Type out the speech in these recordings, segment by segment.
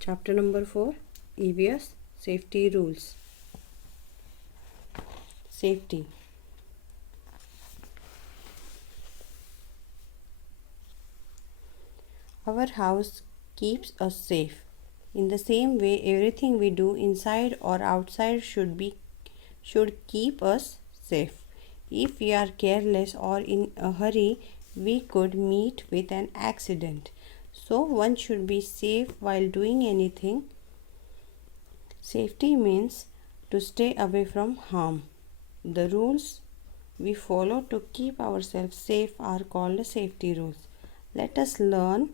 Chapter number 4, EBS Safety Rules. Safety. Our house keeps us safe. In the same way, everything we do inside or outside should keep us safe. If we are careless or in a hurry, we could meet with an accident. So one should be safe while doing anything. Safety means to stay away from harm. The rules we follow to keep ourselves safe are called safety rules. Let us learn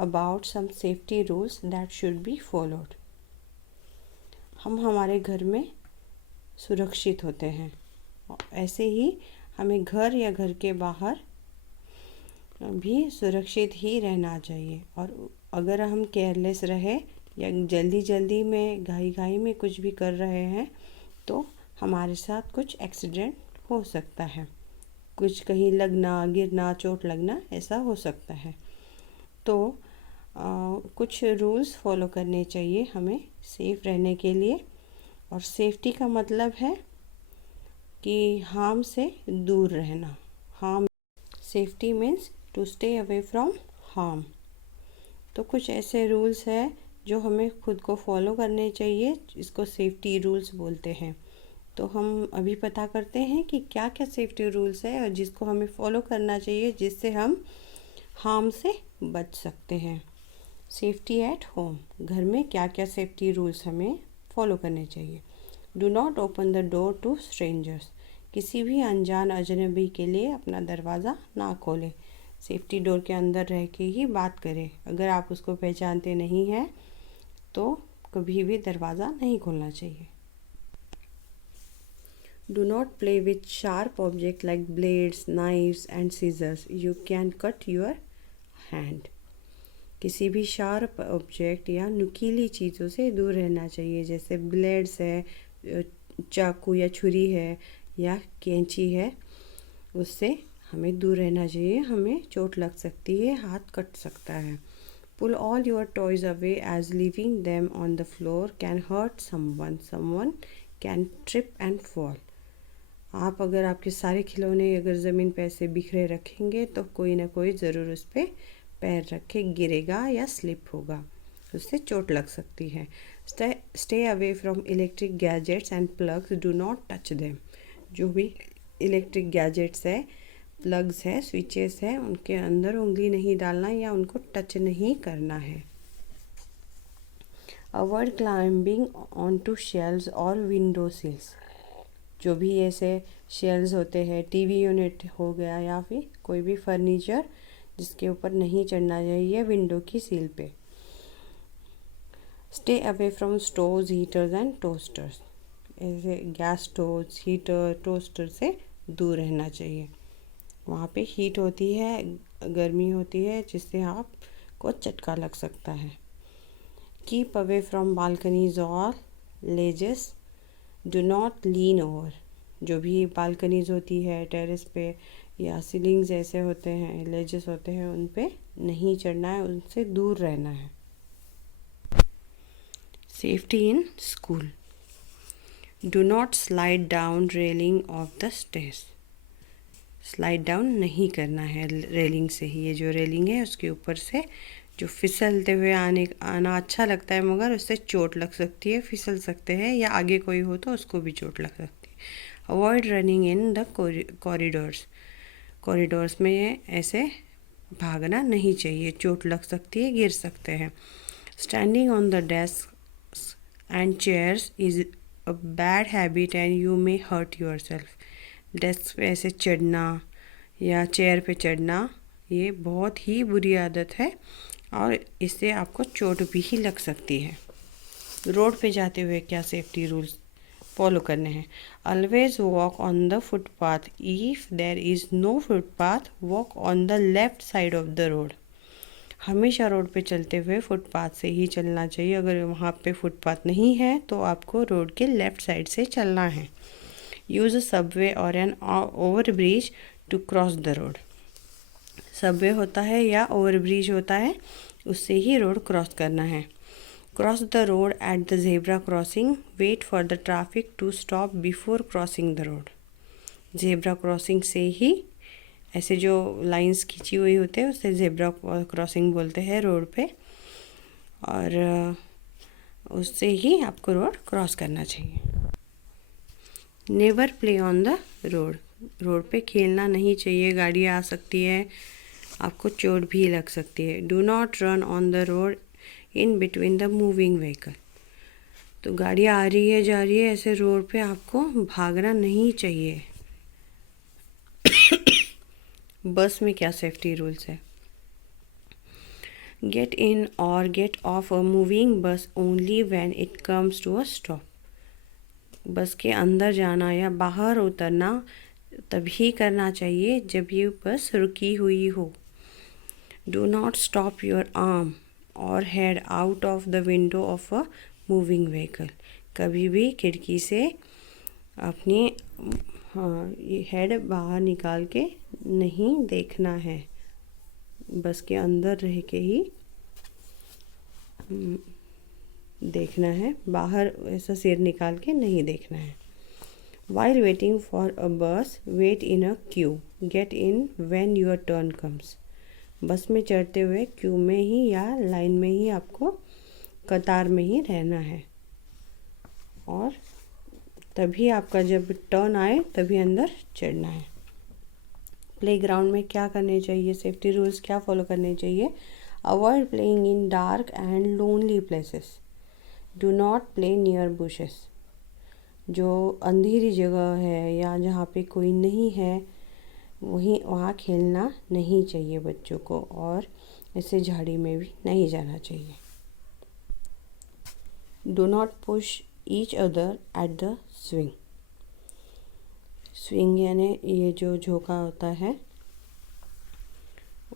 about some safety rules that should be followed. हम हमारे घर में सुरक्षित होते हैं, ऐसे ही हमें घर या घर के बाहर भी सुरक्षित ही रहना चाहिए। और अगर हम केयरलेस रहे या जल्दी में घाई में कुछ भी कर रहे हैं तो हमारे साथ कुछ एक्सीडेंट हो सकता है, कुछ कहीं लगना, गिरना, चोट लगना ऐसा हो सकता है। तो कुछ रूल्स फॉलो करने चाहिए हमें सेफ़ रहने के लिए। और सेफ्टी का मतलब है कि हार्म से दूर रहना। Harm safety means to stay away from harm. तो कुछ ऐसे रूल्स हैं जो हमें खुद को फॉलो करने चाहिए, इसको सेफ्टी रूल्स बोलते हैं। तो हम अभी पता करते हैं कि क्या क्या सेफ्टी रूल्स है और जिसको हमें फॉलो करना चाहिए, जिससे हम हार्म से बच सकते हैं। सेफ्टी एट होम, घर में क्या क्या सेफ्टी रूल्स हमें फॉलो करने चाहिए। Do not open the door to strangers, किसी भी अनजान अजनबी के लिए अपना दरवाज़ा ना खोलें। सेफ्टी डोर के अंदर रह के ही बात करें। अगर आप उसको पहचानते नहीं हैं तो कभी भी दरवाज़ा नहीं खोलना चाहिए। Do not play with sharp object like blades, knives and scissors, you can cut your hand. किसी भी शार्प ऑब्जेक्ट या नुकीली चीज़ों से दूर रहना चाहिए, जैसे ब्लेड्स है, चाकू या छुरी है या कैंची है, उससे हमें दूर रहना चाहिए। हमें चोट लग सकती है, हाथ कट सकता है। Pull all your toys away as leaving them on the floor can hurt someone can trip and fall. आप अगर आपके सारे खिलौने अगर ज़मीन पे ऐसे बिखरे रखेंगे तो कोई ना कोई ज़रूर उस पर पैर रखे गिरेगा या स्लिप होगा, उससे चोट लग सकती है। Stay away from electric gadgets and plugs, do not touch them. जो भी इलेक्ट्रिक गैजेट्स है, प्लग्स है, स्विचेस है, उनके अंदर उंगली नहीं डालना या उनको टच नहीं करना है। Avoid climbing on to shelves और विंडो सिल्स। जो भी ऐसे शेल्व्स होते हैं, टीवी यूनिट हो गया या फिर कोई भी फर्नीचर जिसके ऊपर नहीं चढ़ना चाहिए, विंडो की सील पे। Stay away from stoves, heaters and toasters. ऐसे गैस स्टोव, हीटर, टोस्टर से दूर रहना चाहिए। वहाँ पे हीट होती है, गर्मी होती है, जिससे आपको झटका लग सकता है। कीप अवे फ्रॉम बालकनीज और laissez, do not lean over. जो भी बालकनीज होती है टेरेस पे या सीलिंग्स ऐसे होते हैं, लेजेस होते हैं, उन पे नहीं चढ़ना है, उनसे दूर रहना है। Safety in school, do not slide down railing of the stairs. Slide down नहीं करना है रेलिंग से ही। ये जो रेलिंग है उसके ऊपर से जो फिसलते हुए आना अच्छा लगता है, मगर उससे चोट लग सकती है, फिसल सकते हैं, या आगे कोई हो तो उसको भी चोट लग सकती है। Avoid running in the corridors, corridors में ऐसे भागना नहीं चाहिए, चोट लग सकती है, गिर सकते हैं। Standing on the desk and chairs is a bad habit and you may hurt yourself. Desk पे ऐसे चढ़ना या चेयर पे चढ़ना ये बहुत ही बुरी आदत है और इससे आपको चोट भी ही लग सकती है। रोड पे जाते हुए क्या सेफ्टी रूल्स फॉलो करने हैं। Always walk on the footpath, if there is no footpath walk on the left side of the road. हमेशा रोड पे चलते हुए फुटपाथ से ही चलना चाहिए। अगर वहाँ पे फुटपाथ नहीं है तो आपको रोड के लेफ़्ट साइड से चलना है। यूज़ अ सबवे और an over bridge to cross the road. Subway होता है या ओवर ब्रिज होता है, उससे ही रोड क्रॉस करना है। Cross the road at the zebra crossing, wait for the traffic to stop before crossing the road. Zebra crossing से ही ऐसे जो लाइंस खींची हुई होते हैं उसे जेब्रा क्रॉसिंग बोलते हैं रोड पे, और उससे ही आपको रोड क्रॉस करना चाहिए। Never play on the road, road पे खेलना नहीं चाहिए, गाड़ी आ सकती है, आपको चोट भी लग सकती है। Do not run on the road in between the moving vehicle, तो गाड़ी आ रही है जा रही है ऐसे रोड पे आपको भागना नहीं चाहिए। बस में क्या सेफ्टी रूल्स है? गेट इन और get off a moving bus only when it comes to a stop, bus के अंदर जाना या बाहर उतरना तभी करना चाहिए जब ये बस रुकी हुई हो। Do not stop your arm और head out of the window of a moving vehicle, कभी भी खिड़की से अपनी ये हेड बाहर निकाल के नहीं देखना है, बस के अंदर रह के ही देखना है, बाहर ऐसा सिर निकाल के नहीं देखना है। While waiting for a bus, wait in a queue. Get in when your turn comes. बस में चढ़ते हुए क्यू में ही या लाइन में ही आपको कतार में ही रहना है, और तभी आपका जब टर्न आए तभी अंदर चढ़ना है। प्लेग्राउंड में क्या करने चाहिए, सेफ्टी रूल्स क्या फॉलो करने चाहिए? Avoid playing in dark and lonely places, do not play near bushes, जो अंधेरी जगह है या जहाँ पे कोई नहीं है वहाँ खेलना नहीं चाहिए बच्चों को, और ऐसे झाड़ी में भी नहीं जाना चाहिए। Do not push each other at the swing, swing यानी ये जो झोंका होता है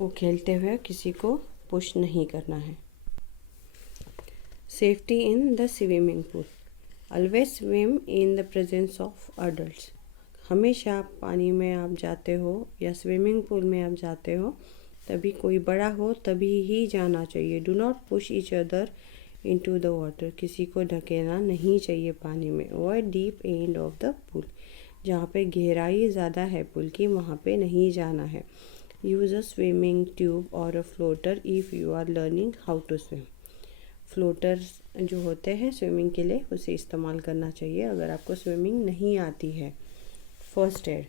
वो खेलते हुए किसी को पुश नहीं करना है। Safety in the swimming pool, always swim in the presence of adults, हमेशा पानी में आप जाते हो या स्विमिंग पूल में आप जाते हो तभी कोई बड़ा हो तभी ही जाना चाहिए। Do not push each other into the water, किसी को ढकेलना नहीं चाहिए पानी में। Avoid deep end of the pool, जहाँ पे गहराई ज़्यादा है पुल की वहाँ पे नहीं जाना है। यूज़ अ स्विमिंग ट्यूब और a floater if you are learning how to swim, floaters जो होते हैं स्विमिंग के लिए उसे इस्तेमाल करना चाहिए अगर आपको स्विमिंग नहीं आती है। फर्स्ट एड,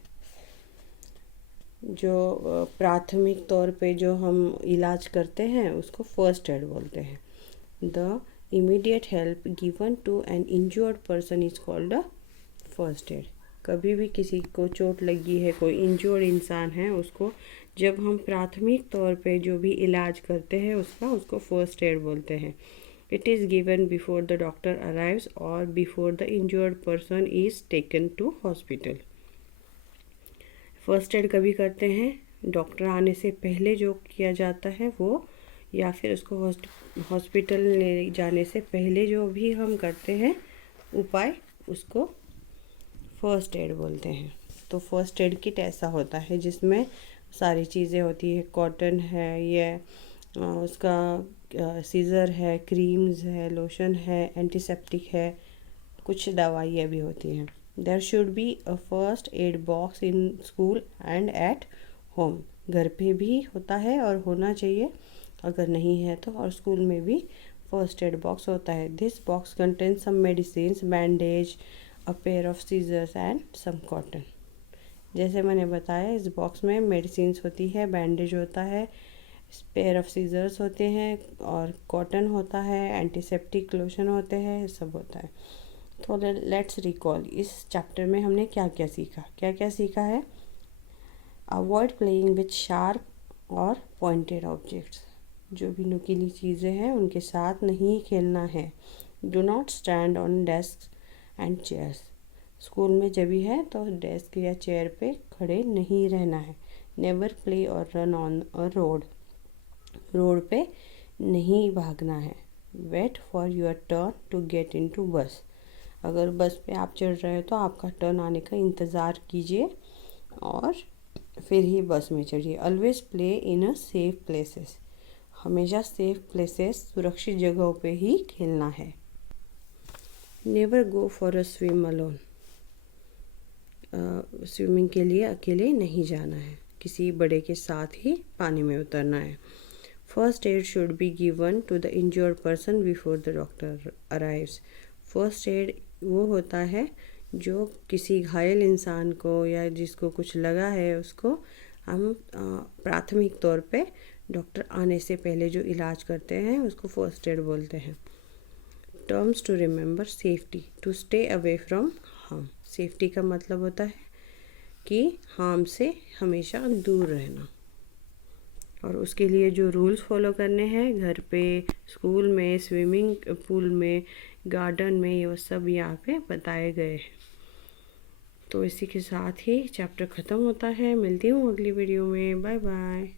जो प्राथमिक तौर पे जो हम इलाज करते हैं उसको फर्स्ट एड बोलते हैं। The immediate help given to an injured person is called a first aid, कभी भी किसी को चोट लगी है, कोई इंजर्ड इंसान है, उसको जब हम प्राथमिक तौर पे जो भी इलाज करते हैं उसको फर्स्ट एड बोलते हैं। It is given before the doctor arrives or before the injured person is taken to hospital. First aid कभी करते हैं डॉक्टर आने से पहले जो किया जाता है वो, या फिर उसको हॉस्पिटल ले जाने से पहले जो भी हम करते हैं उपाय उसको फर्स्ट एड बोलते हैं। तो फर्स्ट एड किट ऐसा होता है जिसमें सारी चीज़ें होती है, कॉटन है, ये उसका सीज़र है, क्रीम्स है, लोशन है, एंटीसेप्टिक है, कुछ दवाइयाँ भी होती हैं। There should be a first aid box in school and at home, घर पे भी होता है और होना चाहिए, अगर नहीं है तो, और स्कूल में भी फर्स्ट एड बॉक्स होता है। This box contains some medicines, bandage, a pair of scissors and some cotton. जैसे मैंने बताया इस बॉक्स में मेडिसिन्स होती है, बैंडेज होता है, पेयर ऑफ सीजर्स होते हैं और कॉटन होता है, एंटीसेप्टिक लोशन होते हैं, सब होता है। तो लेट्स रिकॉल, इस चैप्टर में हमने क्या क्या सीखा है? अवॉइड प्लेइंग विथ शार्प और पॉइंटेड ऑब्जेक्ट्स, जो भी नुकीली चीज़ें हैं उनके साथ नहीं खेलना है। Do not stand on desk and chairs, school में जब भी है तो डेस्क या चेयर पे खड़े नहीं रहना है। नेवर प्ले और run on a road, road पे नहीं भागना है। Wait for your turn to get into bus, अगर बस पे आप चढ़ रहे हो तो आपका टर्न आने का इंतज़ार कीजिए और फिर ही बस में चढ़िए। Always play in a safe places, हमेशा सेफ प्लेसेस, सुरक्षित जगहों पे ही खेलना है। Never go for a swim alone, swimming के लिए अकेले नहीं जाना है, किसी बड़े के साथ ही पानी में उतरना है। First aid should be given to the injured person before the doctor arrives. First aid वो होता है जो किसी घायल इंसान को या जिसको कुछ लगा है उसको हम प्राथमिक तौर पे डॉक्टर आने से पहले जो इलाज करते हैं उसको फर्स्ट एड बोलते हैं। Terms to remember, safety, to stay away from harm. Safety का मतलब होता है कि हार्म से हमेशा दूर रहना, और उसके लिए जो रूल्स फॉलो करने हैं घर पे, स्कूल में, स्विमिंग पूल में, गार्डन में, ये सब यहाँ पे बताए गए हैं। तो इसी के साथ ही चैप्टर ख़त्म होता है। मिलती हूँ अगली वीडियो में। Bye bye.